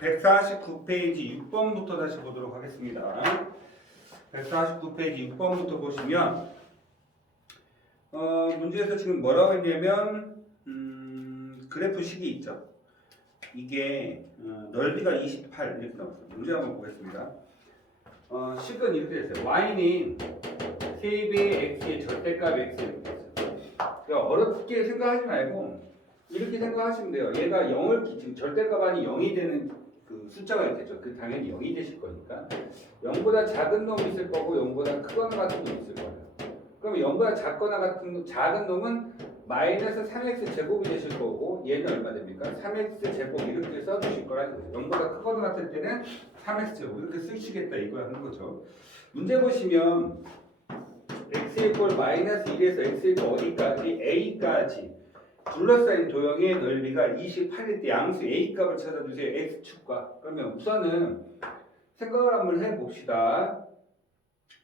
149페이지 6번부터 다시 보도록 하겠습니다. 149페이지 6번부터 보시면 문제에서 지금 뭐라고 했냐면 그래프 식이 있죠. 이게 넓이가 28 이렇게 나왔어요. 문제 한번 보겠습니다. 식은 이렇게 됐어요. y는 3배의 x의 절대값 x 이렇게 됐어요. 그러니까 어렵게 생각하지 말고 이렇게 생각하시면 돼요. 얘가 0을 지금 절대값 안이 0이 되는 그 숫자가 있겠죠. 그 당연히 0이 되실 거니까 0보다 작은 놈이 있을 거고 0보다 크거나 같은 놈이 있을 거예요. 그럼 0보다 작은 놈은 마이너스 3x 제곱이 되실 거고 얘는 얼마 됩니까? 3x 제곱 이렇게 써주실 거라는 거죠. 0보다 크거나 같을 때는 3x 제곱 이렇게 쓰시겠다 이거 하는 거죠. 문제 보시면 x 이퀄 마이너스 1에서 x 이퀄 어디까지? a까지 둘러싸인 도형의 넓이가 28일 때 양수 a 값을 찾아주세요. x축과. 그러면 우선은 생각을 한번 해봅시다.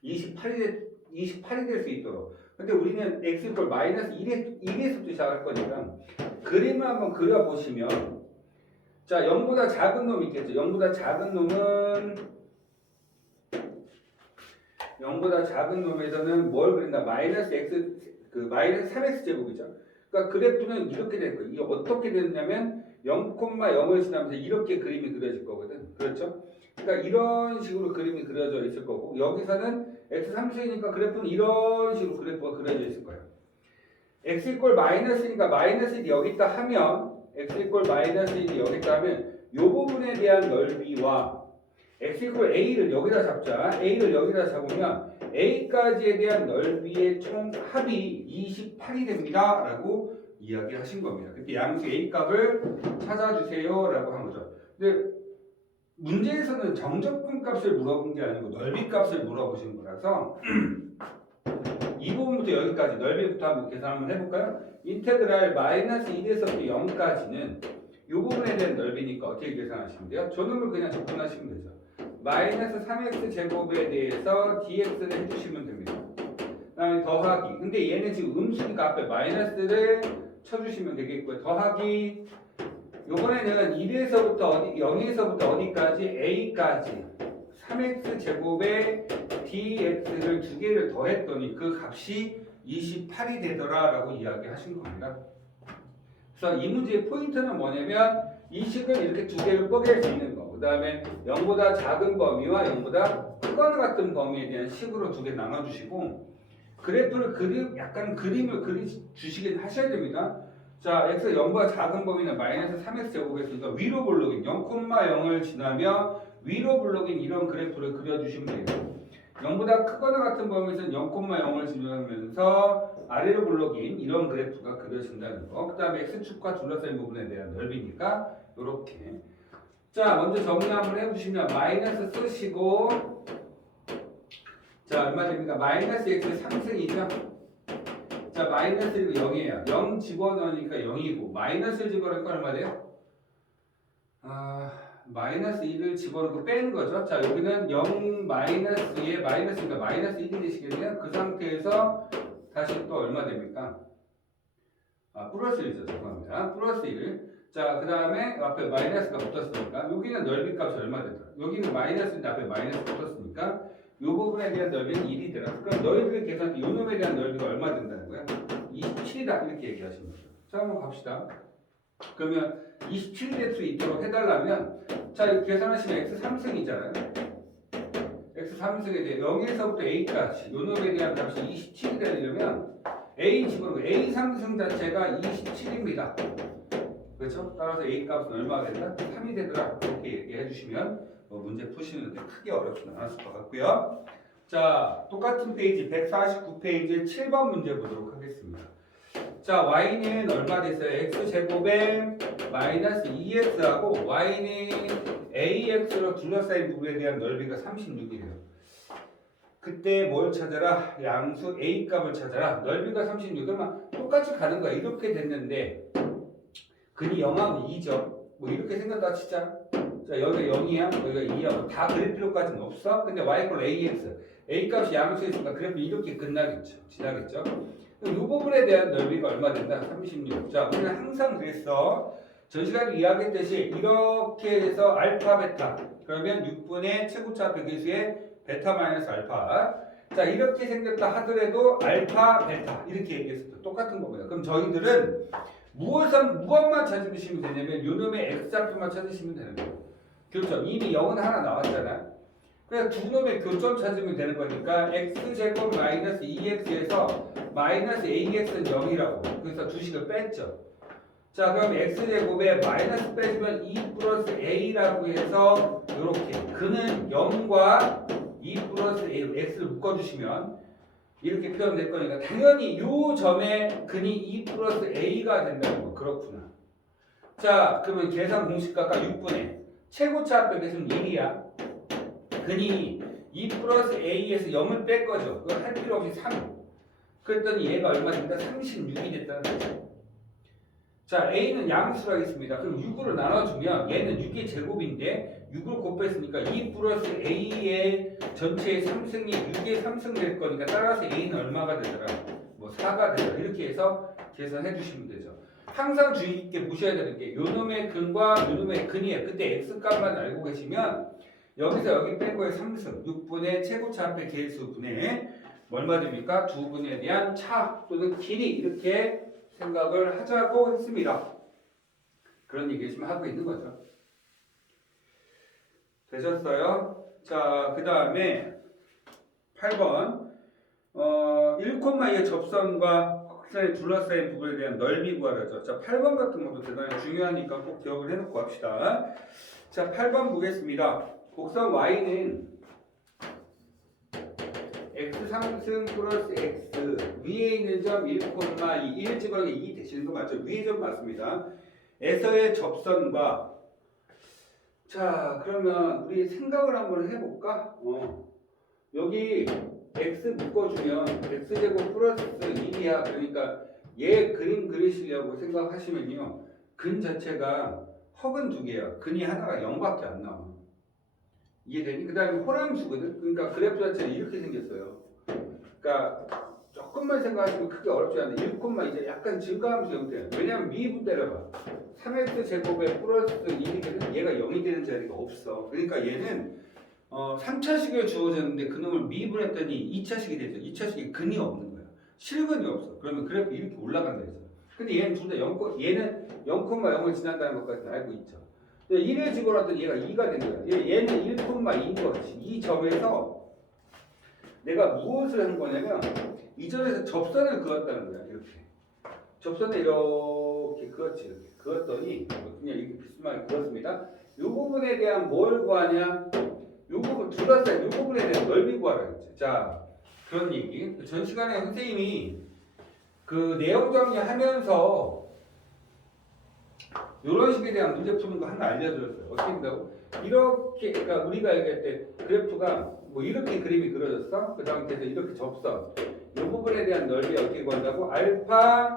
28이 될 수 있도록. 근데 우리는 x 이퀄 마이너스 1에서부터 시작할 거니까 그림을 한번 그려보시면 자 0보다 작은 놈이 있겠죠. 0보다 작은 놈에서는 뭘 그린다? 마이너스 x 마이너스 3x 제곱이죠. 그러니까 그래프는 이렇게 될 거예요. 이게 어떻게 되느냐면 0,0을 지나면서 이렇게 그림이 그려질 거거든. 그렇죠? 그러니까 이런 식으로 그림이 그려져 있을 거고 여기서는 x 3승이니까 그래프는 이런 식으로 그래프가 그려져 있을 거예요. x 이퀄 마이너스니까 마이너스 1이 여기 있다 하면 x 이퀄 마이너스 1이 여기 있다 하면 이 부분에 대한 넓이와 x 이퀄 a를 여기다 잡자. a를 여기다 잡으면 a까지에 대한 넓이의 총 합이 28이 됩니다. 라고 이야기하신 겁니다. 그때 양수 a 값을 찾아주세요. 라고 한 거죠. 근데 문제에서는 정적분 값을 물어본 게 아니고 넓이 값을 물어보신 거라서 이 부분부터 여기까지 넓이부터 한번 계산 한번 해볼까요? 인테그랄 마이너스 1에서부터 0까지는 이 부분에 대한 넓이니까 어떻게 계산하시면 돼요? 저 놈을 그냥 접근하시면 되죠. 마이너스 3x 제곱에 대해서 dx를 해주시면 됩니다. 그 다음에 더하기. 근데 얘는 지금 음수니까 앞에 마이너스를 쳐주시면 되겠고요. 더하기. 요번에는 1에서부터 0에서부터 어디까지? a까지 3x 제곱에 dx를 두 개를 더했더니 그 값이 28이 되더라 라고 이야기하신 겁니다. 그래서 이 문제의 포인트는 뭐냐면 이 식을 이렇게 두 개를 뽀갤 수 있는 거. 그 다음에 0보다 작은 범위와 0보다 크거나 같은 범위에 대한 식으로 두 개 나눠주시고 그래프를 약간 그림을 그려주시긴 하셔야 됩니다. 자, x 0보다 작은 범위는 마이너스 3x 제곱했으니까 위로 볼록인 0,0을 지나며 위로 볼록인 이런 그래프를 그려주시면 돼요. 0보다 크거나 같은 범위에서는 0,0을 지나면서 아래로 볼록인 이런 그래프가 그려진다는 거. 그 다음에 x축과 둘러싸인 부분에 대한 넓이니까 이렇게. 자, 먼저 정리 한번 해보시면 마이너스 쓰시고 자, 얼마 됩니까? 마이너스 x 3승이죠? 자, 마이너스 0이에요. 0 집어넣으니까 0이고 마이너스를 집어넣으니까 얼마 돼요? 마이너스 1을 집어넣고 뺀 거죠. 자, 여기는 0 마이너스에 마이너스니까 마이너스 1이 되시겠네요. 그 상태에서 다시 또 얼마 됩니까? 플러스 1이죠. 죄송합니다. 플러스 1. 자, 그 다음에 앞에 마이너스가 붙었으니까 여기는 넓이 값이 얼마 되더라? 여기는 마이너스인데 앞에 마이너스 붙었으니까 이 부분에 대한 넓이는 1이 되라. 그럼 너희들이 계산할 때 이 놈에 대한 넓이가 얼마 된다는 거야? 27이다. 이렇게 얘기하시는 거죠. 자, 한번 갑시다. 그러면 27이 될 수 있도록 해달라면 자, 이거 계산하시면 x 3승이잖아요. x 3승에 대해 0에서부터 a까지 이 놈에 대한 값이 27이 되려면 a 집어넣고 a 3승 자체가 27입니다. 그렇죠? 따라서 a 값은 얼마가 된다? 3이 되더라. 이렇게 얘기해 주시면 문제 푸시는데 크게 어렵지는 않았을 것 같고요. 자, 똑같은 페이지 149페이지 7번 문제 보도록 하겠습니다. 자, y는 얼마 됐어요? x제곱에 마이너스 2x하고 y는 ax로 둘러싸인 부분에 대한 넓이가 36이래요. 그때 뭘 찾아라? 양수 a 값을 찾아라. 넓이가 36. 그러면 똑같이 가는 거야. 이렇게 됐는데 근이 0하고 2죠. 뭐 이렇게 생각다 치자. 자, 여기가 0이야, 여기가 2야. 다 그릴 필요까지는 없어. 근데 y = ax. a 값이 양수였으니까 그래프 이렇게 끝나겠죠. 지나겠죠. 이 부분에 대한 넓이가 얼마 된다? 36. 자, 우리는 항상 그랬어. 전 시간에 이야기했듯이 이렇게 해서 알파 베타 그러면 6분의 최고차 배계수의 베타 마이너스 알파. 자 이렇게 생겼다 하더라도 알파 베타 이렇게 얘기했어요. 똑같은 겁니다. 그럼 저희들은 무엇만 찾으시면 되냐면 요놈의 x좌표만 찾으시면 되는 거예요. 교점 이미 0은 하나 나왔잖아. 그래서 두 놈의 교점 찾으면 되는 거니까 x제곱 마이너스 2x에서 마이너스 ax은 0이라고. 그래서 두 식을 뺐죠. 자 그럼 x제곱에 마이너스 빼주면 2 플러스 a라고 해서 이렇게 근은 0과 2 플러스 a x를 묶어주시면 이렇게 표현될 거니까 당연히 요 점의 근이 2 플러스 a가 된다는 거. 그렇구나. 자 그러면 계산 공식가가 6분의 최고차 합백에서는 1이야. 근이 2 플러스 a에서 0을 뺄 거죠. 그걸 할 필요 없이 3. 그랬더니 얘가 얼마 됩니까? 36이 됐다는 거죠. 자 a는 양수라 하겠습니다. 그럼 6으로 나눠주면 얘는 6의 제곱인데 6을 곱했으니까 2 플러스 a의 전체의 3승이 6의 3승 될 거니까 따라서 a는 얼마가 되더라? 뭐 4가 되더라. 이렇게 해서 계산해 주시면 되죠. 항상 주의 깊게 보셔야 되는 게 요놈의 근과 요놈의 근이에요. 그때 x값만 알고 계시면 여기서 여기 뺀 거에 3승 6분의 최고차 합의 계수분의 얼마 됩니까? 두 분에 대한 차 또는 길이 이렇게 생각을 하자고 했습니다. 그런 얘기 지금 하고 있는 거죠. 되셨어요? 자, 그 다음에 8번 1,2의 접선과 확산에 둘러싸인 부분에 대한 넓이 구하라죠. 자, 8번 같은 것도 대단히 중요하니까 꼭 기억을 해놓고 합시다. 자, 8번 보겠습니다. 곡선 y는 x 3승 플러스 x 위에 있는 점 1,2 1 집어넣기 2 되시는 거 맞죠? 위에 점 맞습니다. 에서의 접선과 자 그러면 우리 생각을 한번 해볼까? 여기 x 묶어주면 x제곱 플러스 1이야. 그러니까 얘 그림 그리시려고 생각하시면요 근 자체가 허근 두 개야. 근이 하나가 0밖에 안 나와. 이해되니? 그 다음에 호랑수거든. 그러니까 그래프 자체는 이렇게 생겼어요. 그러니까 조금만 생각하시면 크게 어렵지 않은데 1, 이제 약간 증가하면서 0 돼요. 왜냐면 미분 때려봐. 3x 제곱에 플러스 1이거든. 얘가 0이 되는 자리가 없어. 그러니까 얘는 3차식에 주어졌는데 그놈을 미분했더니 2차식이 되죠. 2차식에 근이 없는 거야. 실근이 없어. 그러면 그래프 이렇게 올라간다 했어. 근데 얘는 둘 다 0, 얘는 0,0을 지난다는 것까지는 알고 있죠. 1에 집어넣었더니 얘가 2가 된 거야. 얘는 1,2인 거지. 이 점에서 내가 무엇을 한 거냐면 이 점에서 접선을 그었다는 거야. 이렇게. 접선을 이렇게 그었지. 이렇게. 그었더니 그냥 이렇게 비스듬하게 그었습니다. 이 부분에 대한 뭘 구하냐? 이 부분 둘러싸인 이 부분에 대한 넓이 구하라 했지. 자, 그런 얘기. 전 시간에 선생님이 그 내용 정리하면서 이런 식에 대한 문제 푸는 거 하나 알려드렸어요. 어떻게 된다고? 이렇게, 그러니까 우리가 얘기할 때 그래프가 뭐 이렇게 그림이 그려졌어? 그 다음에 이렇게 접선. 이 부분에 대한 넓이 어떻게 구한다고? 알파,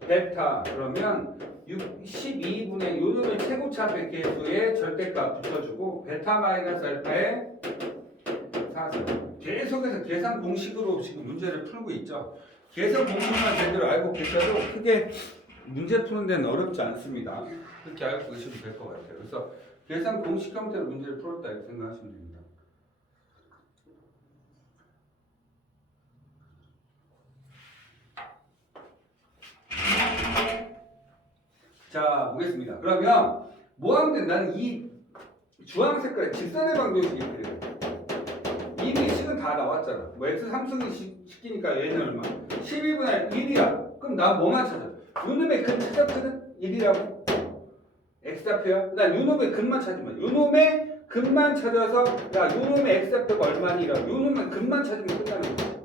베타. 그러면 12분의 요놈의 최고차 백계수의 절대값 붙여주고 베타 마이너스 알파의 4승. 계속해서 계산 공식으로 지금 문제를 풀고 있죠. 계산 공식만 제대로 알고 계셔도 크게 문제 푸는 데는 어렵지 않습니다. 그렇게 알고 계시면 될 것 같아요. 그래서 계산 공식 형태로 문제를 풀었다 이렇게 생각하시면 됩니다. 자, 보겠습니다. 그러면 뭐 하면 된다는 이 주황 색깔의 직선의 방정식이 이렇게 돼요. 이미 식은 다 나왔잖아. 뭐 x 3승이 시키니까 얘는 얼마? 12분의 1이야. 그럼 나 뭐만 찾아? 요놈의 근 찾았거든? 1이라고. x좌표야. 난 요놈의 근만 찾으면 요놈의 근만 찾아서 야 요놈의 x좌표가 얼마니라고. 요놈의 근만 찾으면 끝나는 거지.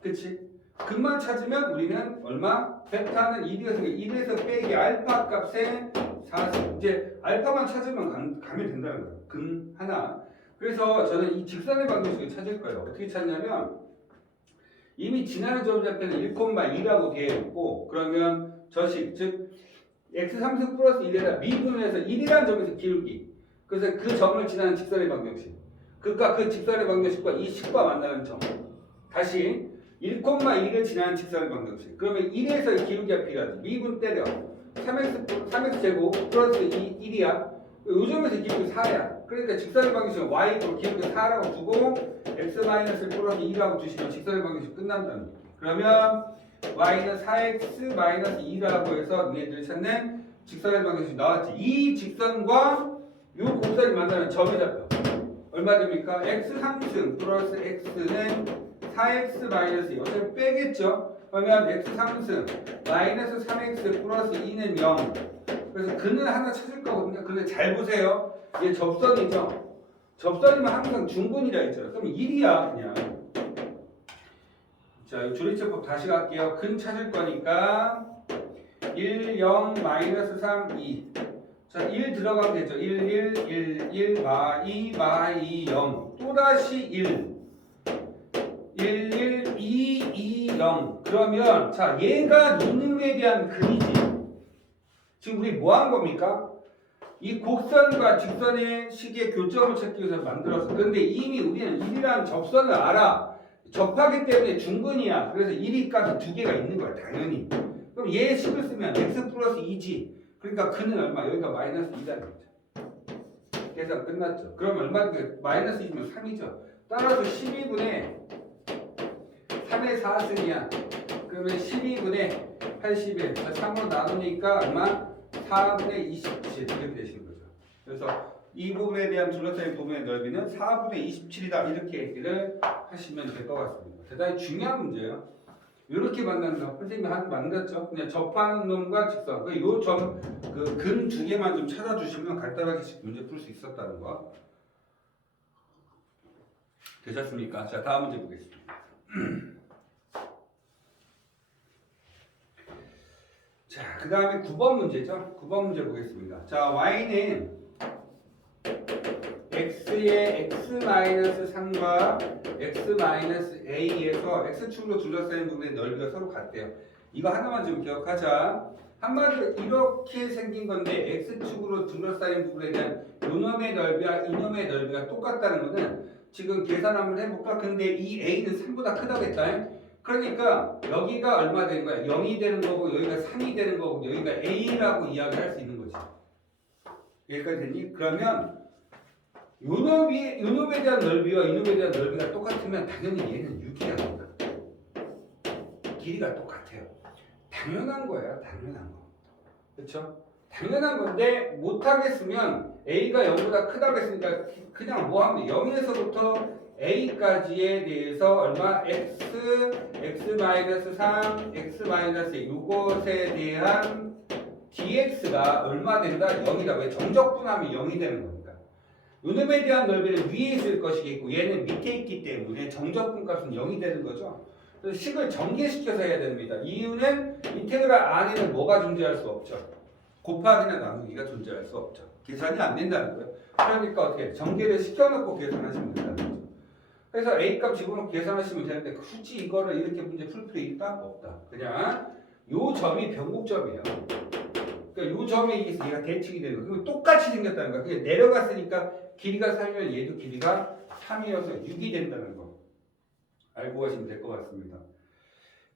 그치? 근만 찾으면 우리는 얼마? 베타는 1이어서 1에서 빼기 알파 값의 4승. 이제 알파만 찾으면 가면 된다는 거야. 근 하나. 그래서 저는 이 직선의 방정식을 찾을 거예요. 어떻게 찾냐면 이미 지나는 점좌표는 1,2라고 되어 있고 그러면 저식 즉 x 3승 플러스 1에다 미분해서 1이라는 점에서 기울기. 그래서 그 점을 지나는 직선의 방정식. 그러니까 그 직선의 방정식과 이 식과 만나는 점. 다시 1,1을 지나는 직선의 방정식. 그러면 1에서 기울기가 필요하지. 미분 때려. 3x 제곱 플러스 1이야. 요즘에서 기억이 4야. 그러니까 직선의 방정식은 y로 기억이 4라고 두고 x 마이너스 플러스 2라고 두시면 직선의 방정식 끝난다는 거예요. 그러면 y는 4x 마이너스 2라고 해서 얘네들 찾는 직선의 방정식 나왔지. 이 직선과 요 곡선이 만나는 점이 잡혀. 얼마 됩니까? x 상승 플러스 x는 4x 마이너스 2. 어차피 빼겠죠? 그러면 x 상승 마이너스 3x 플러스 2는 0. 그래서 근을 하나 찾을 거거든요. 근데 잘 보세요. 이게 접선이죠. 접선이면 항상 중근이라 했잖아. 그럼 1이야 그냥. 자, 이 조리체법 다시 갈게요. 근 찾을 거니까 1, 0, 마이너스 3, 2. 자, 1 들어가면 되죠. 1, 1, 1, 1, 마 2, 마 2, 0. 또다시 1. 1, 1, 2, 2, 0. 그러면 자, 얘가 이놈에 대한 근이지. 지금 우리 뭐 한 겁니까? 이 곡선과 직선의 식의 교점을 찾기 위해서 만들었어. 그런데 이미 우리는 1이라는 접선을 알아. 접하기 때문에 중근이야. 그래서 1이 값이 두 개가 있는 거야. 당연히. 그럼 얘 식을 쓰면 x 플러스 2지. 그러니까 근은 얼마? 여기가 마이너스 2라는 거죠. 계산 끝났죠. 그럼 얼마? 마이너스 2면 3이죠. 따라서 12분의 3의 4승이야. 그러면 12분의 81. 3으로 나누니까 얼마? 4분의 27 이렇게 되시는 거죠. 그래서 이 부분에 대한 둘러싸인 부분의 넓이는 4분의 27이다. 이렇게 얘기를 하시면 될 것 같습니다. 대단히 중요한 문제예요. 이렇게 만난다. 선생님이 만났죠. 그냥 접하는 놈과 직선. 요 점, 근 두 개만 좀 찾아주시면 간단하게 문제 풀 수 있었다는 거. 되셨습니까? 자, 다음 문제 보겠습니다. 자, 그 다음에 9번 문제죠. 9번 문제 보겠습니다. 자, y는 x의 x-3과 x-a에서 x축으로 둘러싸인 부분의 넓이가 서로 같대요. 이거 하나만 좀 기억하자. 한마디로 이렇게 생긴 건데 x축으로 둘러싸인 부분에 대한 요놈의 넓이와 이놈의 넓이가 똑같다는 거는 지금 계산 한번 해볼까? 근데 이 a는 3보다 크다고 했다. 그러니까 여기가 얼마 되는 거야? 0이 되는 거고 여기가 3이 되는 거고 여기가 a라고 이야기할 수 있는 거지. 여기까지 됐니? 그러면 요놈에 대한 넓이와 이놈에 대한 넓이가 똑같으면 당연히 얘는 6이야. 길이가 똑같아요. 당연한 거야. 당연한 거. 그렇죠? 당연한 건데 못하겠으면 a가 0보다 크다고 했으니까 그냥 뭐 하면 돼? 0에서부터 a까지에 대해서 얼마? x-3, x-2 요것에 대한 dx가 얼마 된다? 0이다. 왜? 정적분하면 0이 되는 겁니다. 요놈에 대한 넓이는 위에 있을 것이겠고 얘는 밑에 있기 때문에 정적분 값은 0이 되는 거죠. 그래서 식을 전개시켜서 해야 됩니다. 이유는 인테그랄 안에는 뭐가 존재할 수 없죠. 곱하기나 나누기가 존재할 수 없죠. 계산이 안 된다는 거예요. 그러니까 어떻게 전개를 시켜놓고 계산하시면 된다는 거죠. 그래서 A값 집어넣고 계산하시면 되는데 굳이 이거를 이렇게 문제 풀 필요 있다? 없다. 그냥 요 점이 변곡점이에요. 그러니까 요 점에 의해서 얘가 대칭이 되는 거예요. 그리고 똑같이 생겼다는 거야. 그게 내려갔으니까 길이가 3이면 얘도 길이가 3이어서 6이 된다는 거. 알고 가시면 될 것 같습니다.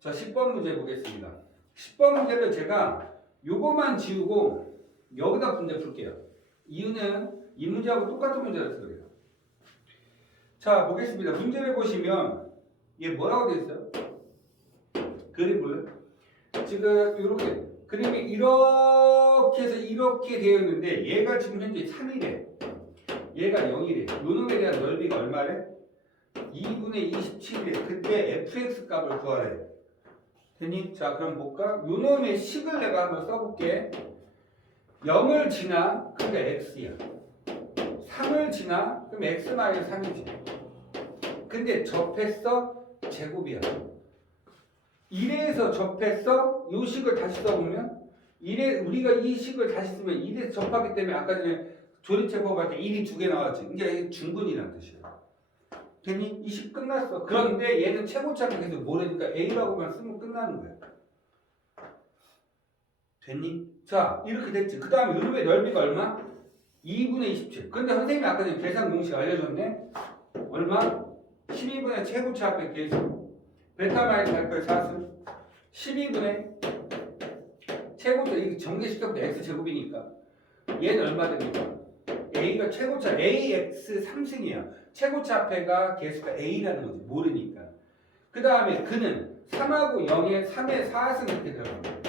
자, 10번 문제 보겠습니다. 10번 문제를 제가 요거만 지우고 여기다 문제 풀게요. 이유는 이 문제하고 똑같은 문제라서 그래요. 자, 보겠습니다. 문제를 보시면 얘 뭐라고 되어 있어요? 그림 볼래? 지금 이렇게 그림이 이렇게 해서 이렇게 되어 있는데 얘가 지금 현재 3이래. 얘가 0이래. 요놈에 대한 넓이가 얼마래? 2분의 27이래. 그때 fx 값을 구하래. 됐니? 자, 그럼 볼까? 요놈의 식을 내가 한번 써볼게. 0을 지나, 그러니까 x야. 3을 지나, 그럼 x-3이지. 근데 접했어? 제곱이야. 1에서 접했어? 요 식을 다시 써보면 1에 우리가 이 식을 다시 쓰면 1에서 접하기 때문에 아까 전에 조리체법 할 때 1이 2개 나왔지. 이게 중근이라는 뜻이야. 됐니? 이 식 끝났어. 그런데 얘는 최고차가 계속 모르니까 A라고만 쓰면 끝나는 거야. 됐니? 자, 이렇게 됐지. 그 다음에 요놈의 넓이가 얼마? 2분의 27. 근데 선생님이 아까 전에 계산 공식 알려줬네. 얼마? 12분의 최고차 앞에 계수. 베타 마이너스 알파의 4승. 12분의 최고차 이 전개시켜보면 x제곱이니까 얘는 얼마 됩니까? a가 최고차 ax 3승이야. 최고차 앞에가 개수가 a라는 거지. 모르니까. 그 다음에 그는 3하고 0에 3에 4승 이렇게 들어갑니다.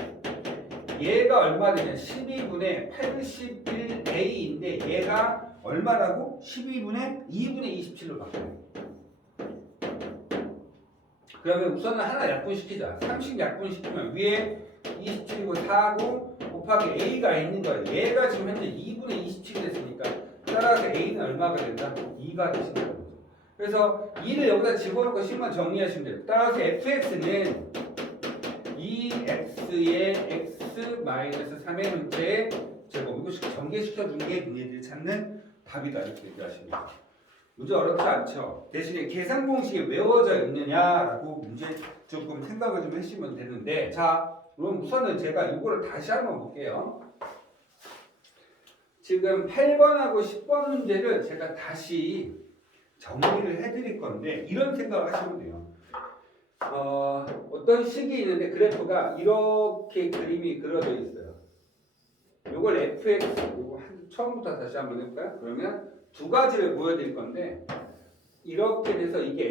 얘가 얼마 되냐? 12분의 81a인데 얘가 얼마라고? 12분의 2분의 27로 바뀌어요. 그러면 우선은 하나 약분시키자. 30 약분시키면 위에 27이고 4고 곱하기 a가 있는 거야. 얘가 지금 현재 2분의 27이 됐으니까 따라서 a는 얼마가 된다? 2가 되신다는 거죠. 그래서 2를 여기다 집어넣고 10만 정리하시면 돼요. 따라서 fx는 2x의 x-3의 문제의 제곱. 이거 전개시켜준 게 니네들이 찾는 답이다. 이렇게 얘기하십니다. 문제 어렵지 않죠. 대신에 계산 공식이 외워져 있느냐라고 문제 조금 생각을 좀 해주시면 되는데, 자, 그럼 우선은 제가 이거를 다시 한번 볼게요. 지금 8번하고 10번 문제를 제가 다시 정리를 해드릴 건데 이런 생각을 하시면 돼요. 어떤 식이 있는데 그래프가 이렇게 그림이 그려져 있어요. 이걸 fx, 이거 처음부터 다시 한번 해볼까요? 그러면 두 가지를 보여드릴 건데 이렇게 돼서 이게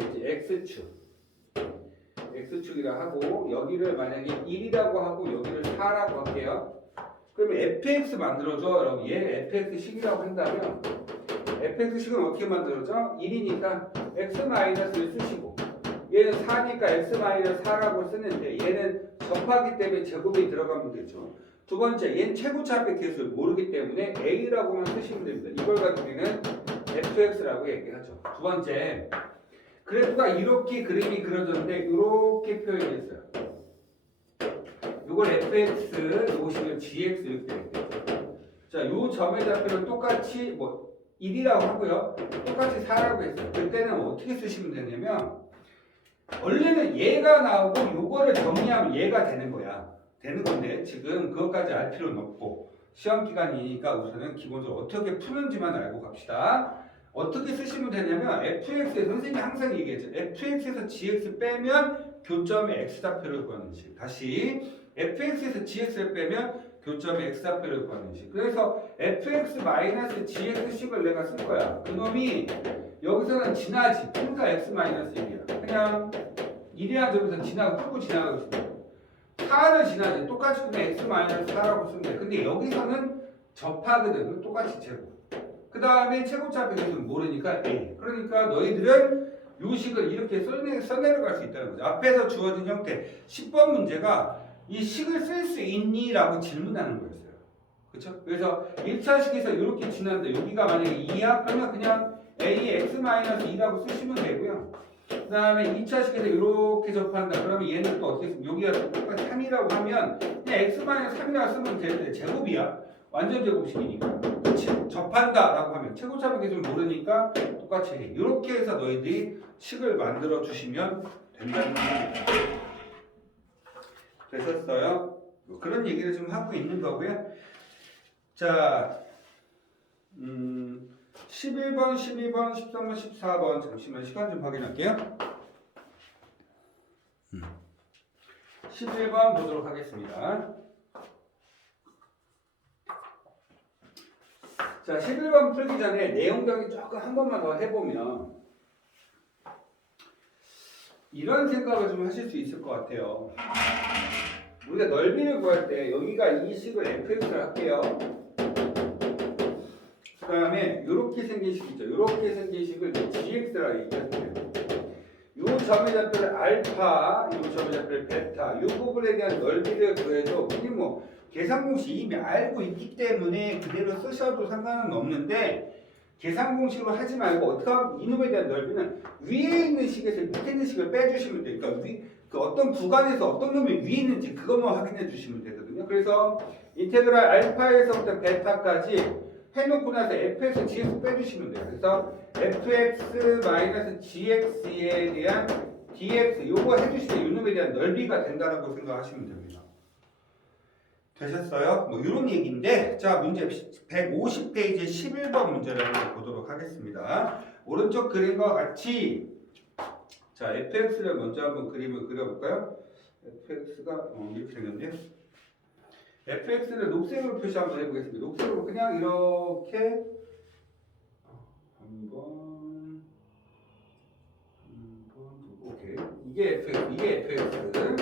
x축이라 하고 여기를 만약에 1이라고 하고 여기를 4라고 할게요. 그러면 fx 만들어줘. 여러분 얘 fx식이라고 한다면 fx식은 어떻게 만들어져? 1이니까 x-를 쓰시고 얘는 4니까 x-4라고 쓰는데 얘는 접하기 때문에 제곱이 들어가면 되죠. 두 번째, 얘는 최고차 앞의 개수를 모르기 때문에 a라고만 쓰시면 됩니다. 이걸 가지고 우리는 fx라고 얘기하죠. 두 번째, 그래프가 이렇게 그림이 그려졌는데 이렇게 표현했어요. 이걸 fx, 요식을 gx 이렇게 되겠죠. 자, 요 점의 좌표는 똑같이 1이라고 하고요. 똑같이 4라고 했어요. 그때는 어떻게 쓰시면 되냐면 원래는 얘가 나오고 요거를 정리하면 얘가 되는 거야. 되는 건데 지금 그것까지 알 필요는 없고 시험 기간이니까 우선은 기본적으로 어떻게 푸는지만 알고 갑시다. 어떻게 쓰시면 되냐면 fx에서 선생님이 항상 얘기했죠. fx에서 gx 빼면 교점의 x좌표를 구하는 식. 다시 fx에서 gx를 빼면 교점의 x좌표를 구하는 식. 그래서 fx-gx식을 내가 쓸 거야. 그놈이 여기서는 지나지. 항상 x-1이야. 그냥 1이라는 점에서 지나고 뚫고 지나가고 있습니다. 4는 지나지. 똑같이 그냥 x-4라고 쓰면 돼. 근데 여기서는 접하거든. 똑같이 제곱. 그 다음에 최고차 배경은 모르니까 a. 그러니까 너희들은 요 식을 이렇게 써내려갈 수 있다는 거죠. 앞에서 주어진 형태 10번 문제가 이 식을 쓸 수 있니? 라고 질문하는 거였어요. 그렇죠? 그래서 1차식에서 이렇게 지났는데 여기가 만약에 2야? 그러면 그냥 a x-2라고 쓰시면 되고요. 그 다음에 2차식에서 이렇게 접한다. 그러면 얘는 또 어떻게 쓰면 여기가 똑같이 3이라고 하면 그냥 x-3이라고 쓰면 되는데 제곱이야. 완전 제곱식이니까. 그치? 접한다 라고 하면 최고차 배경을 모르니까 똑같이 해. 이렇게 해서 너희들이 식을 만들어 주시면 된다는 겁니다. 되셨어요? 그런 얘기를 좀 하고 있는 거고요. 자, 11번, 12번, 13번, 14번 잠시만 시간 좀 확인할게요. 11번 보도록 하겠습니다. 자, 11번 풀기 전에 내용 정리 조금 한 번만 더 해보면 이런 생각을 좀 하실 수 있을 것 같아요. 우리가 넓이를 구할 때 여기가 이 식을 fx를 할게요. 그 다음에 이렇게 생긴 식 있죠. 이렇게 생긴 식을 gx라고 얘기하세요. 이 점의 좌표를 알파, 이 점의 좌표를 베타, 이 부분에 대한 넓이를 구해도 우리 계산 공식 이미 알고 있기 때문에 그대로 쓰셔도 상관은 없는데 계산 공식으로 하지 말고 어떻게 하면 이놈에 대한 넓이는 위에 있는 식에서 밑에 있는 식을 빼주시면 돼요. 그러니까 그 어떤 구간에서 어떤 놈이 위에 있는지 그것만 확인해 주시면 되거든요. 그래서 인테그랄 알파에서부터 베타까지 해놓고 나서 fx, gx 빼주시면 돼요. 그래서 fx-gx에 대한 dx 요거 해주시면 이놈에 대한 넓이가 된다라고 생각하시면 됩니다. 되셨어요? 이런 얘기인데 자 문제 150페이지 11번 문제를 한번 보도록 하겠습니다. 오른쪽 그림과 같이 자 fx를 먼저 한번 그림을 그려볼까요? fx가 이렇게 생겼네요. fx를 녹색으로 표시 한번 해보겠습니다. 녹색으로 그냥 이렇게 한번 오케이. 이게 fx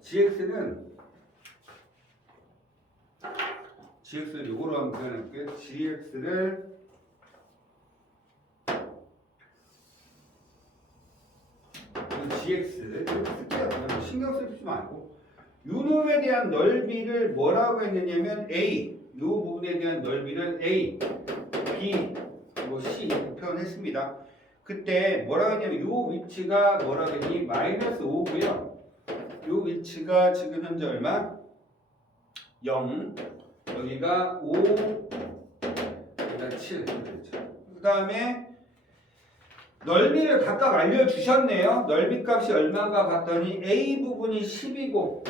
gx를 요거로 한번 표현해볼게요. gx를 gx 신경 쓰지 말고 요놈에 대한 넓이를 뭐라고 했느냐면 a 요 부분에 대한 넓이를 a, b, 뭐 c 이렇게 표현했습니다. 그때 뭐라고 했냐면 요 위치가 뭐라고 했니? 마이너스 5고요. 요 위치가 지금 현재 얼마? 0 여기가 5 여기가 7 그 다음에 넓이를 각각 알려주셨네요. 넓이 값이 얼마가 봤더니 A 부분이 10이고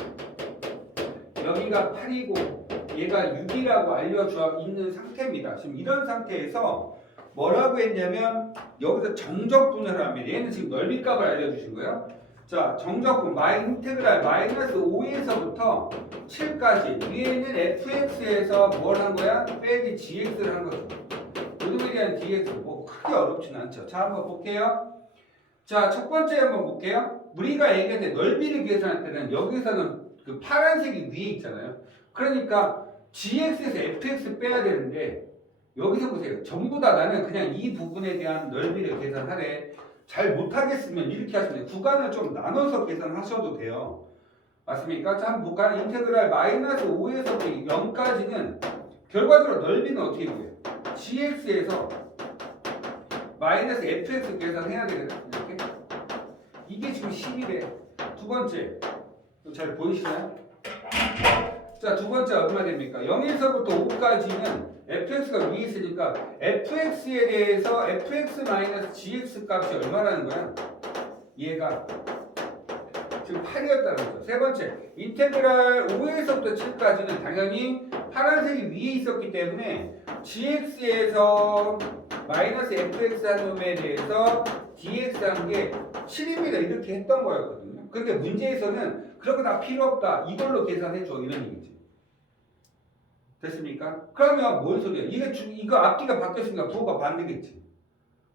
여기가 8이고 얘가 6이라고 알려져 있는 상태입니다. 지금 이런 상태에서 뭐라고 했냐면 여기서 정적분을 합니다. 얘는 지금 넓이 값을 알려주신 거예요. 자, 정적분 인테그랄 마이너스 5에서부터 7까지 위에는 fx에서 뭘 한 거야? 빼기 gx를 한 거죠. 요놈에 대한 dx 뭐 크게 어렵진 않죠. 자, 한번 볼게요. 자, 첫 번째 한번 볼게요. 우리가 얘기할 때 넓이를 계산할 때는 여기서는 그 파란색이 위에 있잖아요. 그러니까 gx에서 fx 빼야 되는데 여기서 보세요. 전부 다 나는 그냥 이 부분에 대한 넓이를 계산하래. 잘 못하겠으면 이렇게 하시면 돼요. 구간을 좀 나눠서 계산하셔도 돼요. 맞습니까? 자, 한번 볼까요? 인테그랄 마이너스 5에서부터 0까지는 결과적으로 넓이는 어떻게 돼요? gx에서 마이너스 fx 계산해야 되거든. 이렇게. 이게 지금 10이래. 두 번째. 잘 보이시나요? 자, 두 번째 얼마 됩니까? 0에서부터 5까지는 fx가 위에 있으니까 fx에 대해서 fx-gx 값이 얼마라는 거야? 얘가 지금 8이었다는 거죠. 세 번째, 인테그랄 5에서부터 7까지는 당연히 파란색이 위에 있었기 때문에 gx에서 마이너스 fx 한 놈에 대해서 dx 한 게 7입니다. 이렇게 했던 거였거든요. 근데 문제에서는 그런 거 다 필요 없다. 이걸로 계산해줘. 이런 얘기지. 됐습니까? 그러면 뭔 소리야? 이거 앞뒤가 바뀌었으니까 부호가 반대겠지.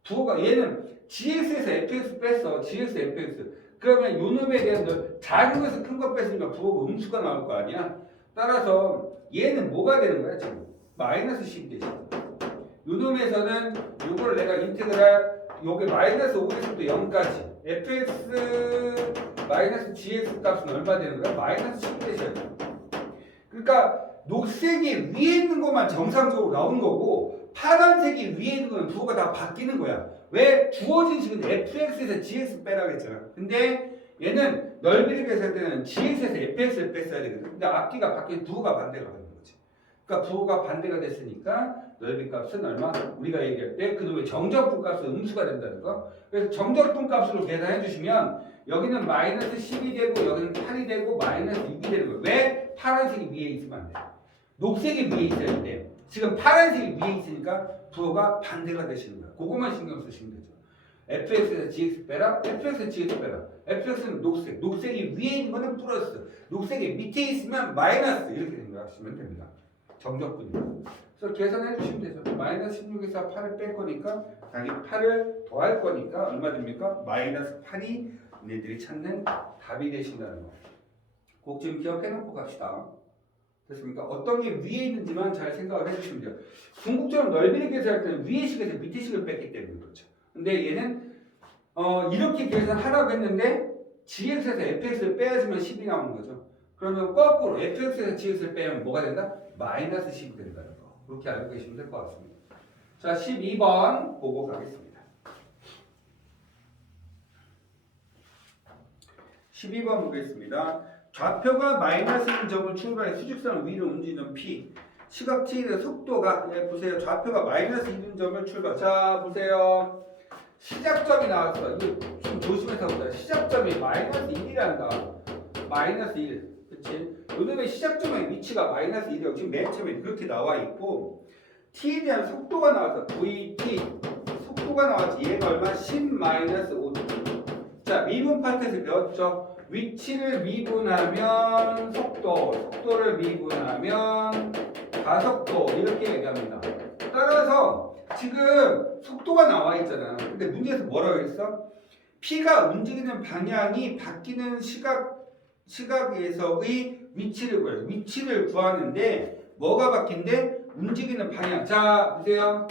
부호가 얘는 gx에서 fx 뺐어. gx, fx. 그러면 요 놈에 대한 작은 큰 거 뺐으니까 부호가 음수가 나올 거 아니야? 따라서 얘는 뭐가 되는 거야 지금? 마이너스 10이 되지. 요 놈에서는 요걸 내가 인테그랄 요게 마이너스 5에서부터 0까지 fx 마이너스 gx 값은 얼마 되는 거야? 마이너스 10이 되셔야 돼. 그러니까 녹색이 위에 있는 것만 정상적으로 나온 거고 파란색이 위에 있는 거는 부호가 다 바뀌는 거야. 왜? 주어진 식은 fx에서 gx 빼라고 했잖아. 근데 얘는 넓이를 계산할 때는 gx에서 fx를 뺐어야 되거든. 근데 앞뒤가 바뀌면 부호가 반대가 되는 거지. 그러니까 부호가 반대가 됐으니까 넓이 값은 얼마? 우리가 얘기할 때 그놈의 정적분 값은 음수가 된다는 거. 그래서 정적분 값으로 계산해 주시면 여기는 마이너스 10이 되고 여기는 8이 되고 마이너스 6이 되는 거예요. 왜? 파란색이 위에 있으면 안 돼. 녹색이 위에 있어야 되는데 지금 파란색이 위에 있으니까 부호가 반대가 되시는 거야. 그것만 신경 쓰시면 되죠. fx에서 gx 빼라, fx에서 gx 빼라. fx는 녹색, 녹색이 위에 있는 거는 플러스, 녹색이 밑에 있으면 마이너스 이렇게 생각하시면 됩니다. 정적분입니다. 그래서 계산해 주시면 되죠. 마이너스 16에서 8을 뺄 거니까 당연히 8을 더할 거니까 얼마 됩니까? 마이너스 8이 너희들이 찾는 답이 되신다는 거. 꼭 지금 기억해 놓고 갑시다. 됐습니까? 어떤 게 위에 있는지만 잘 생각을 해주시면 돼요. 궁극적으로 넓이를 계산할 때는 위의 식에서 밑의 식을 뺐기 때문에 그렇죠. 근데 얘는 이렇게 계산하라고 했는데 gx에서 fx를 빼야지만 10이 나오는 거죠. 그러면 거꾸로 fx에서 gx를 빼면 뭐가 된다? 마이너스 10이 된다는 거. 그렇게 알고 계시면 될 것 같습니다. 자, 12번 보고 가겠습니다. 12번 보겠습니다. 좌표가 마이너스인 점을 출발해 수직선을 위로 움직이는 P. 시각 T의 속도가 보세요. 좌표가 마이너스 1인 점을 출발. 자, 보세요. 시작점이 나왔어. 이거 좀 조심해서 보자. 시작점이 마이너스 1이란다. 마이너스 1. 그치? 요즘에 시작점의 위치가 마이너스 1이라고 지금 맨 처음에 그렇게 나와 있고 T에 대한 속도가 나왔어. VT. 속도가 나왔지. 얘가 얼마? 10 마이너스 5. 자, 미분 파트에서 배웠죠. 위치를 미분하면 속도, 속도를 미분하면 가속도 이렇게 얘기합니다. 따라서 지금 속도가 나와 있잖아. 근데 문제에서 뭐라고 했어? P가 움직이는 방향이 바뀌는 시각에서의 위치를 구해요. 위치를 구하는데 뭐가 바뀐대? 움직이는 방향. 자, 보세요.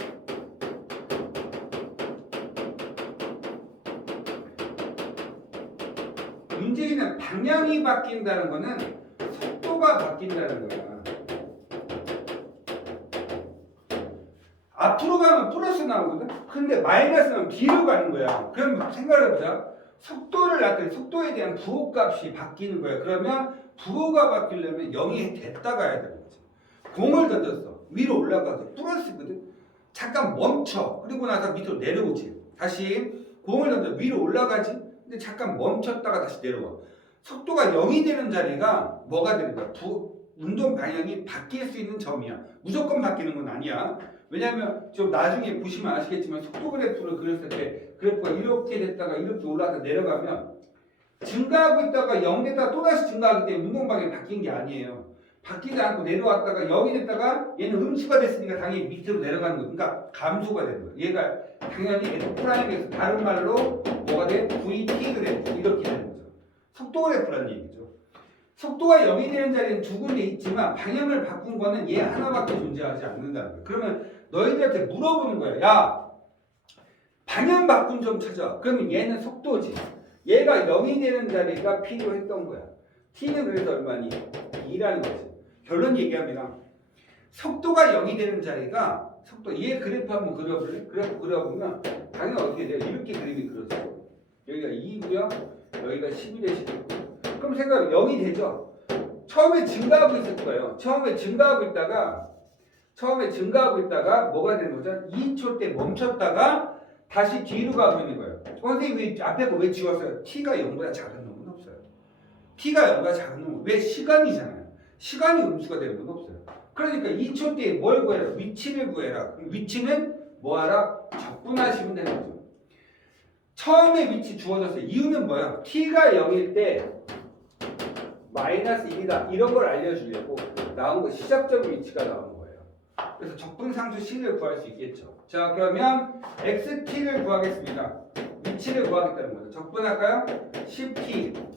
움직이는 방향이 바뀐다는 거는 속도가 바뀐다는 거야. 앞으로 가면 플러스 나오거든? 근데 마이너스는 뒤로 가는 거야. 그럼 생각해보자. 속도를 나타내 속도에 대한 부호값이 바뀌는 거야. 그러면 부호가 바뀌려면 0이 됐다 가야 되는 거지. 공을 던졌어. 위로 올라가서 플러스거든? 잠깐 멈춰. 그리고 나서 밑으로 내려오지. 다시 공을 던져 위로 올라가지. 근데 잠깐 멈췄다가 다시 내려와. 속도가 0이 되는 자리가 뭐가 되는 거야? 운동 방향이 바뀔 수 있는 점이야. 무조건 바뀌는 건 아니야. 왜냐하면 좀 나중에 보시면 아시겠지만 속도 그래프를 그렸을 때 그래프가 이렇게 됐다가 이렇게 올라가다 내려가면 증가하고 있다가 0 됐다가 또다시 증가하기 때문에 운동 방향이 바뀐 게 아니에요. 바뀌지 않고 내려왔다가 0이 됐다가 얘는 음수가 됐으니까 당연히 밑으로 내려가는 거. 그러니까 감소가 되는 거예요. 얘가 당연히 F'에서 다른 말로 뭐가 돼? VT 그래프 이렇게 되는 거죠. 속도 그래프라는 얘기죠. 속도가 0이 되는 자리는 두 군데 있지만 방향을 바꾼 거는 얘 하나밖에 존재하지 않는다는 거예요. 그러면 너희들한테 물어보는 거야. 야, 방향 바꾼 점 찾아. 그러면 얘는 속도지. 얘가 0이 되는 자리가 필요했던 거야. t는 그래서 얼마니? 2라는 거지. 결론 얘기합니다. 속도가 0이 되는 자리가 얘 그래프 한번 그려볼래? 그래프 그려보면 당연히 어떻게 돼요? 이렇게 그림이 그려져요. 여기가 2고요. 여기가 11에 11. 그럼 생각해 0이 되죠. 처음에 증가하고 있을 거예요. 처음에 증가하고 있다가 뭐가 되는 거죠? 2초 때 멈췄다가 다시 뒤로 가고 있는 거예요. 선생님 앞에 거 왜 지웠어요? t가 0보다 작은 놈은 없어요. t가 0보다 작은 놈은 왜? 시간이잖아요. 시간이 음수가 되는 건 없어요. 그러니까 2초 때에 뭘 구해라? 위치를 구해라. 위치는 뭐하라? 적분하시면 되는 거죠. 처음에 위치 주어졌어요. 이유는 뭐야? t가 0일 때 마이너스 1이다. 이런 걸 알려주려고 나온 거 시작점 위치가 나온 거예요. 그래서 적분상수 c를 구할 수 있겠죠. 자, 그러면 xt를 구하겠습니다. 위치를 구하겠다는 거죠. 적분할까요? 10t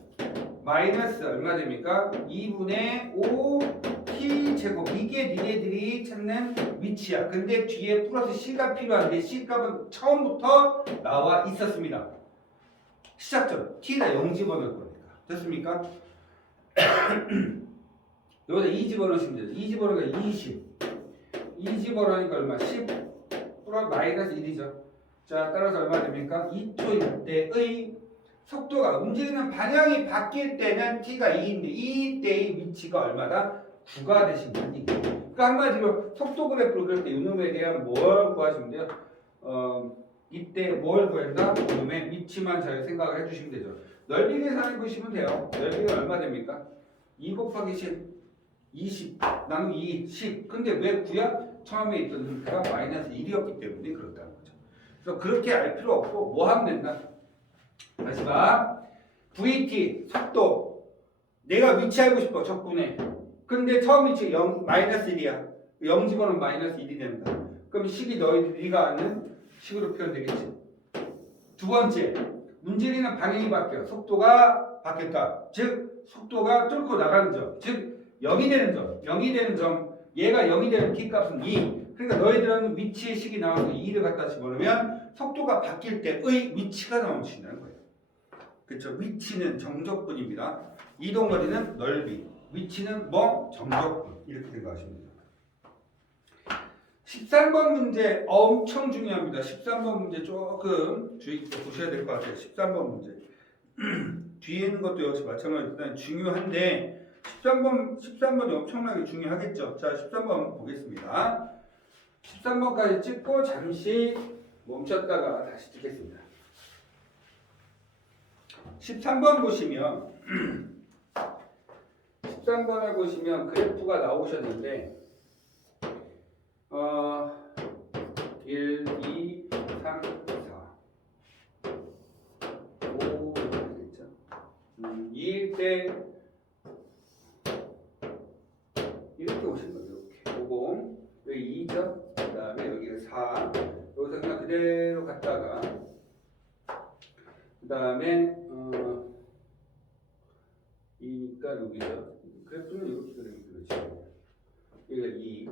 마이너스 얼마 됩니까? 2분의 5t 제곱. 이게 니네들이 찾는 위치야. 근데 뒤에 플러스 c가 필요한데 c 값은 처음부터 나와 있었습니다. 시작점 t에다 0 집어넣을 거니까. 됐습니까? 여기다 2 집어넣으시면 되죠. 2 집어넣으니까 20. 2 집어넣으니까 얼마? 10 플러스 마이너스 1이죠. 자, 따라서 얼마 됩니까? 2초일 때의 속도가 움직이는 방향이 바뀔 때는 t가 2인데 이때의 위치가 얼마다? 9가 되신다는 얘기예요. 그러니까 한마디로 속도 그래프를 그릴 때 이놈에 대한 뭘 구하시면 돼요? 이때 뭘 구한다? 이놈의 위치만 잘 생각을 해주시면 되죠. 넓이 계산해 보시면 돼요. 넓이가 얼마 됩니까? 2 곱하기 10 20 나누기 2 10. 근데 왜 9야? 처음에 있던 형태가 마이너스 1이었기 때문에 그렇다는 거죠. 그래서 그렇게 알 필요 없고 뭐 하면 된다? 다시 봐. VT 속도 내가 위치 알고 싶어. 적분해. 근데 처음 위치 0 마이너스 1이야. 0 집어넣으면 마이너스 1이 된다. 그럼 식이 네가 아는 식으로 표현되겠지. 두 번째, 움직이는 방향이 바뀌어. 속도가 바뀌었다. 즉 속도가 뚫고 나가는 점. 즉 0이 되는 점. 0이 되는 점. 얘가 0이 되는 t값은 2. 그러니까 너희들은 위치의 식이 나와서 2를 갖다 집어넣으면 속도가 바뀔 때의 위치가 나온다는 거예요. 그렇죠? 위치는 정적분입니다. 이동거리는 넓이. 위치는 뭐? 정적분. 이렇게 생각하시면 됩니다. 13번 문제 엄청 중요합니다. 13번 문제 조금 주의 깊게 보셔야 될 것 같아요. 13번 문제. 뒤에 있는 것도 역시 마찬가지로 중요한데 13번이 엄청나게 중요하겠죠. 자, 13번 보겠습니다. 13번까지 찍고 잠시 멈췄다가 다시 찍겠습니다. 13번 보시면 13번을 보시면 그래프가 나오셨는데 1, 2, 3, 4 5 이렇게 있죠. 2, 4. 여기서 그냥 그대로 갔다가 그 다음에 2니까 여기죠. 그래프는 이렇게 그리면 그렇죠. 여기가 2,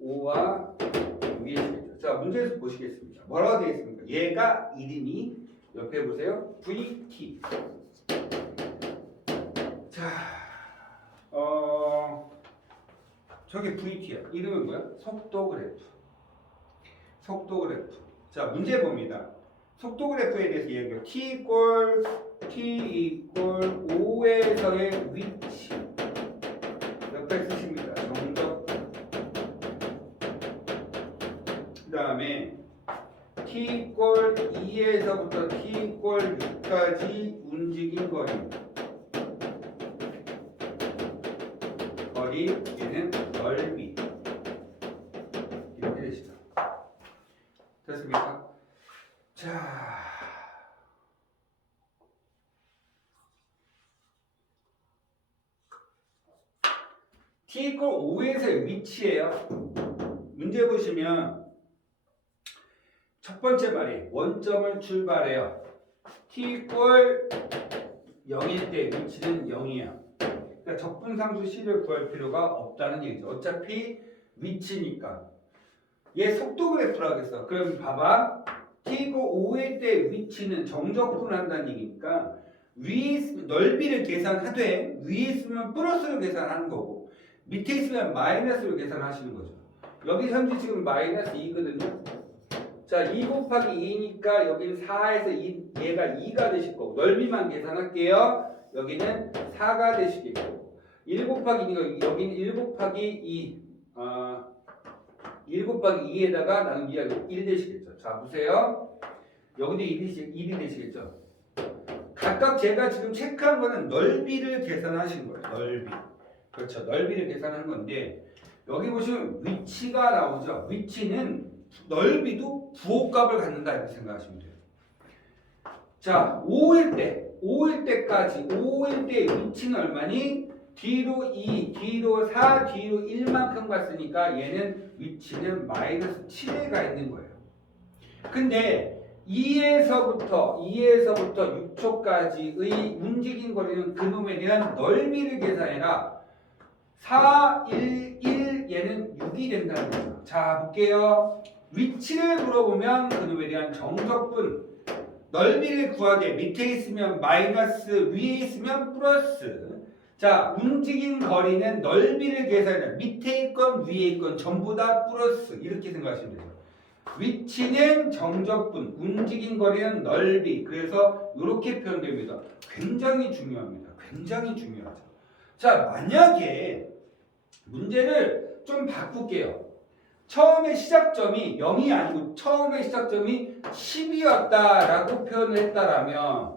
5와 위에 있죠. 자, 문제에서 보시겠습니다. 뭐라고 되어 있습니까? 얘가 이름이 옆에 보세요. VT. 자, 저게 VT야. 이름은 뭐야? 속도 그래프. 속도 그래프. 자, 문제 봅니다. 속도 그래프에 대해서 얘기해요. T 이꼴 5에서의 위치. 옆에 쓰십니다. 정적. 그 다음에 T 이꼴 2에서부터 T 이꼴 6까지 움직인 거리. 얘는 넓이. 이렇게 되시죠. 됐습니까? 자, T 이퀄 5에서의 위치예요. 문제 보시면 첫 번째 말이 원점을 출발해요. T 이퀄 0일 때 위치는 0이야. 그러니까 적분상수 C를 구할 필요가 없다는 얘기죠. 어차피 위치니까. 얘 속도 그래프라고 했어. 그럼 봐봐. T고 5일 때 위치는 정적분을 한다는 얘기니까 위에 있으면 넓이를 계산하되 위에 있으면 플러스로 계산하는 거고 밑에 있으면 마이너스로 계산하시는 거죠. 여기 현재 지금 마이너스 2거든요. 자, 2 곱하기 2니까 여기는 4에서 2, 얘가 2가 되실 거고 넓이만 계산할게요. 여기는 4가 되시겠고 1 곱하기 2가 여기는 1 곱하기 2 1 곱하기 2에다가 나누기 1 되시겠죠. 자, 보세요. 여기도 1이 되시겠죠. 각각 제가 지금 체크한 거는 넓이를 계산하신 거예요. 넓이. 그렇죠. 넓이를 계산하는 건데 여기 보시면 위치가 나오죠. 위치는 넓이도 부호값을 갖는다 이렇게 생각하시면 돼요. 자, 5일 때까지 5일 때 위치는 얼마니? 뒤로 2, 뒤로 4, 뒤로 1만큼 갔으니까 얘는 위치는 마이너스 7에 가 있는 거예요. 근데 2에서부터 6초까지의 움직인 거리는 그놈에 대한 넓이를 계산해라. 4, 1, 1 얘는 6이 된다는 거죠. 자, 볼게요. 위치를 물어보면 그놈에 대한 정적분 넓이를 구하되 밑에 있으면 마이너스 위에 있으면 플러스. 자, 움직인 거리는 넓이를 계산해. 밑에 있건 위에 있건 전부 다 플러스. 이렇게 생각하시면 되죠. 위치는 정적분, 움직인 거리는 넓이. 그래서 이렇게 표현됩니다. 굉장히 중요합니다. 굉장히 중요하죠. 자, 만약에 문제를 좀 바꿀게요. 처음에 시작점이 0이 아니고 처음에 시작점이 10이었다라고 표현을 했다라면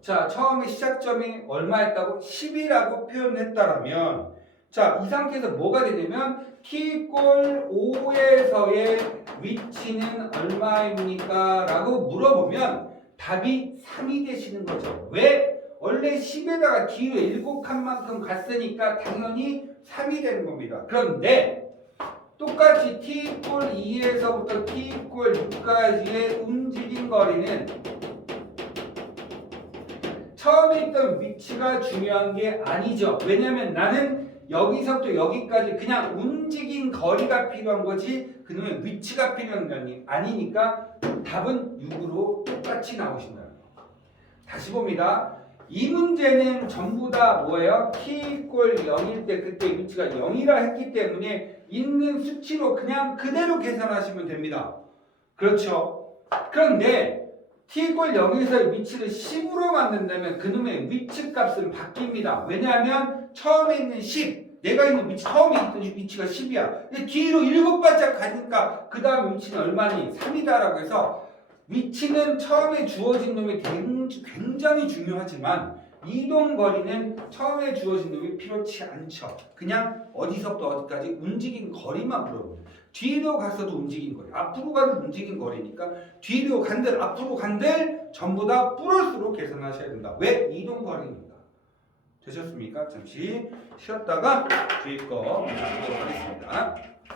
자, 처음에 시작점이 얼마였다고? 10이라고 표현했다라면 자, 이 상태에서 뭐가 되냐면 T 꼴 5에서의 위치는 얼마입니까? 라고 물어보면 답이 3이 되시는 거죠. 왜? 원래 10에다가 뒤로 7칸만큼 갔으니까 당연히 3이 되는 겁니다. 그런데 똑같이 T 꼴 2에서부터 T 꼴 6까지의 움직인 거리는 처음에 있던 위치가 중요한 게 아니죠. 왜냐면 나는 여기서부터 여기까지 그냥 움직인 거리가 필요한 거지 그놈의 위치가 필요한 게 아니니까 답은 6으로 똑같이 나오신다는 거. 다시 봅니다. 이 문제는 전부 다 뭐예요? T 꼴 0일 때 그때 위치가 0이라 했기 때문에 있는 수치로 그냥 그대로 계산하시면 됩니다. 그렇죠? 그런데 T 꼴 0에서의 위치를 10으로 만든다면 그놈의 위치 값은 바뀝니다. 왜냐하면 처음에 있는 10, 내가 있는 위치, 처음에 있던 위치가 10이야. 근데 뒤로 7발짝 가니까 그 다음 위치는 얼마니? 3이다라고 해서 위치는 처음에 주어진 놈이 굉장히 중요하지만 이동거리는 처음에 주어진 놈이 필요치 않죠. 그냥 어디서부터 어디까지 움직인 거리만 물어보죠. 뒤로 가서도 움직인 거리, 앞으로 가도 움직인 거리니까 뒤로 간들, 앞으로 간들 전부 다 플러스로 계산하셔야 된다. 왜? 이동거리니까. 되셨습니까? 잠시 쉬었다가 뒤에 거 보도록 하겠습니다.